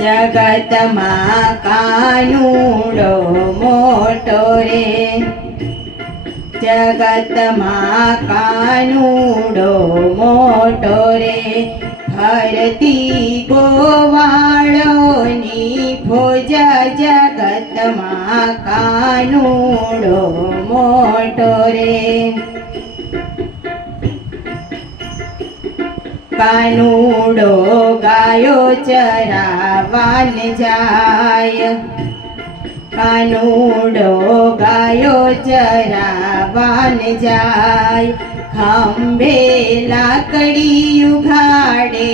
જગતમાં કાનુડો મોટો રે, જગતમાં કાનુડો મોટો રે, ફરતી ગોવાળોની ફોજ, જગતમાં કાનુડો મોટો રે. કાનુડો ગાયો ચરાવાન જાય, કાનુડો ગાયો ચરાવાન જાય, ખંભે લાકડી ઉઘાડે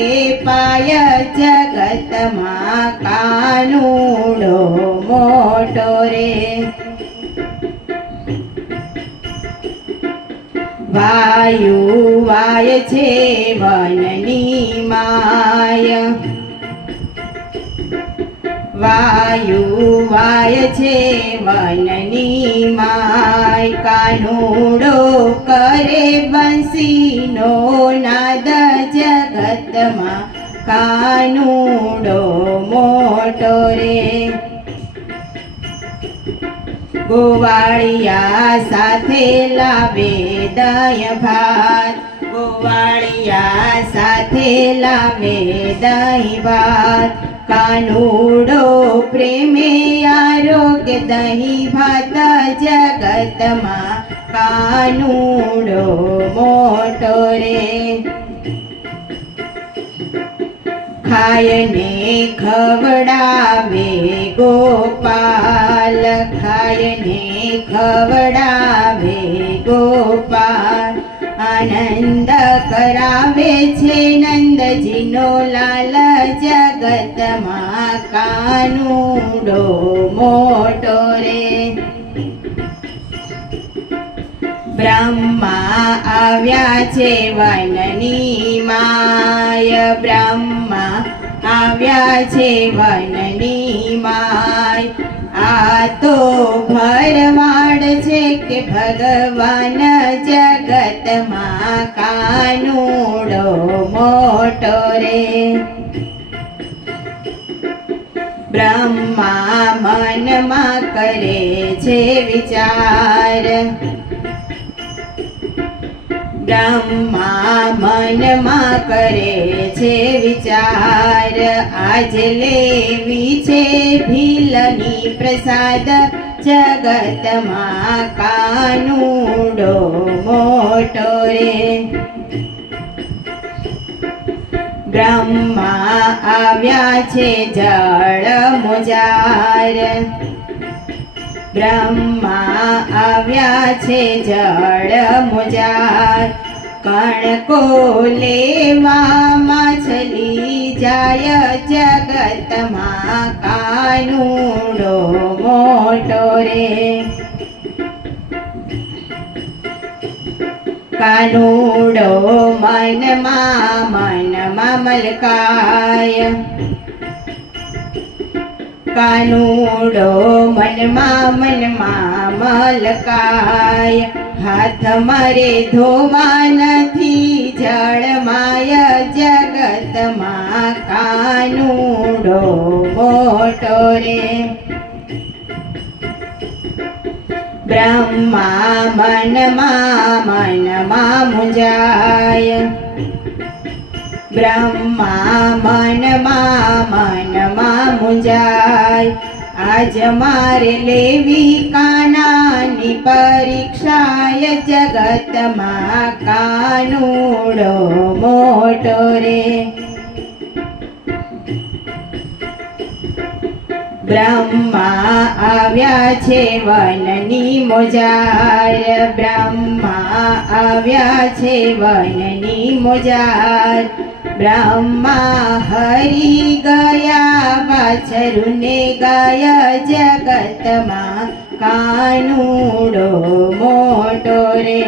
પાય, જગતમાં કાનુડો મોટો રે. વાયુ વાય છે વનની માય, વાયુ વાય છે વનની માય, કાનુડો કરે બંસીનો નાદ, જગતમાં કાનુડો મોટો રે. ગોવાળિયા સાથે લાવે દહીં ભાત, ગોવાળિયા સાથે લાવે દહીં ભાત, કાનુડો પ્રેમે આરોગ્ય દહીં ભાત, જગતમાં કાનુડો મોટો રે. ખાયને ખવડાવે ગોપાલ, ખાયને ખવડાવે ગોપાલ, આનંદ કરાવે છે નંદજીનો લાલ, જગતમાં કાનુડો મોટો રે. બ્રહ્મા આવ્યા છે વનની માય, બ્રહ્મા આવ્યા છે વનની માય, આ તો ભરવાડ છે કે ભગવાન, જગતમાં કાનુડો મોટો રે. બ્રહ્મા મનમાં કરે છે વિચાર, બ્રહ્મા મનમાં કરે છે વિચાર, આજ લેવી છે ભીલની પ્રસાદ, જગતમાં કાનુડો મોટો રે. બ્રહ્મા આવ્યા છે જળ મોજાર, બ્રહ્મા આવ્યા છે જળ મોજાર, કણકો લેવા માછલી જાય, જગતમાં કાનુડો મોટો રે. કાનુડો મનમાં મલકાય, કાનુડો મનમાં મલકાય, હાથ મારે ધોવા નથી જળમાય, જગતમાં કાનુડો મોટો રે. બ્રહ્મા મનમાં મુંજાય, બ્રહ્મા મનમાં મુંજાય, આજ મારે લેવી કાનાની પરીક્ષાય, જગતમાં કાનુડો મોટો રે. બ્રહ્મા આવ્યા છે વનની મોજાર, બ્રહ્મા આવ્યા છે વનની મોજાર, બ્રહ્મા હરી ગયા વાછરુને ગાય, જગતમાં કાનુડો મોટો રે.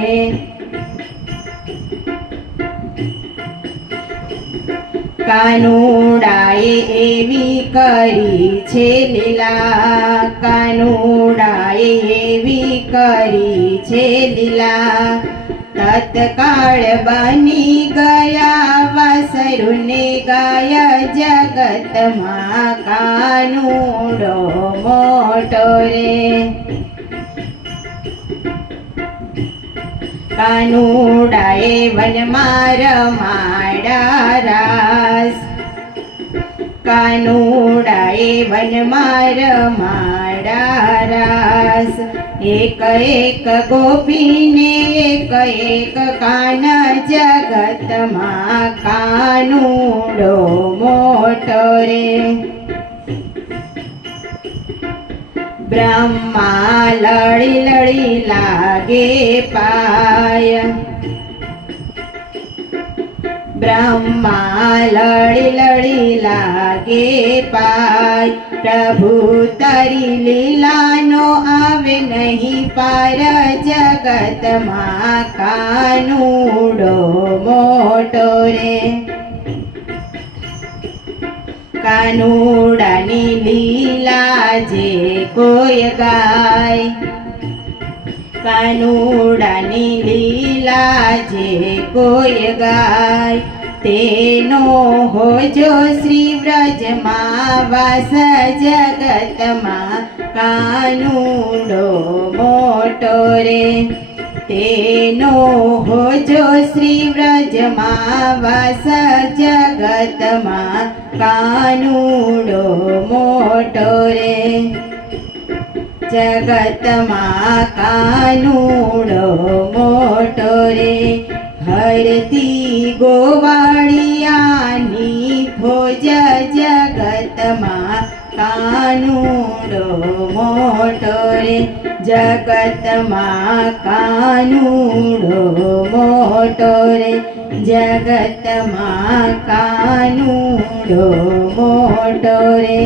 કાનુડાએ એવી કરી છે લીલા, કાનુડાએ એવી કરી છે લીલા, તત્કાળ બની ગયા વાસ વરુને ગાય જગતમાં કાનુડો મોટો રે કાનુડાએ વનમાં રમાડા રાસ કાનુડાએ વનમાં રમાડા રાસ એક એક ગોપીને એક કાન જગતમાં કાનુડો મોટો રે બ્રહ્મા લડી લડી લાગે પાય બ્રહ્મા લડી લડી લાગે પાય પ્રભુ તારી લીલાનો આવે નહીં પાર જગતમાં કાનુડો મોટો રે કાનુડાની લીલા જે કોઈ ગાય કાનુડાની લીલા જે કોઈ ગાય તેનો હોજો શ્રી વ્રજમાં વાસ જગતમાં કાનુડો મોટો રે તેનો હોજો શ્રી વ્રજમાં વાસ જગતમાં કાનુડો મોટો રે જગતમાં કાનુડો મોટો રે હરતી ગોવાળિયાની ભોજ જગતમાં કાનુડો મોટો રે જગતમાં કાનુડો મોટો રે જગતમાં કાનુડો મોટો રે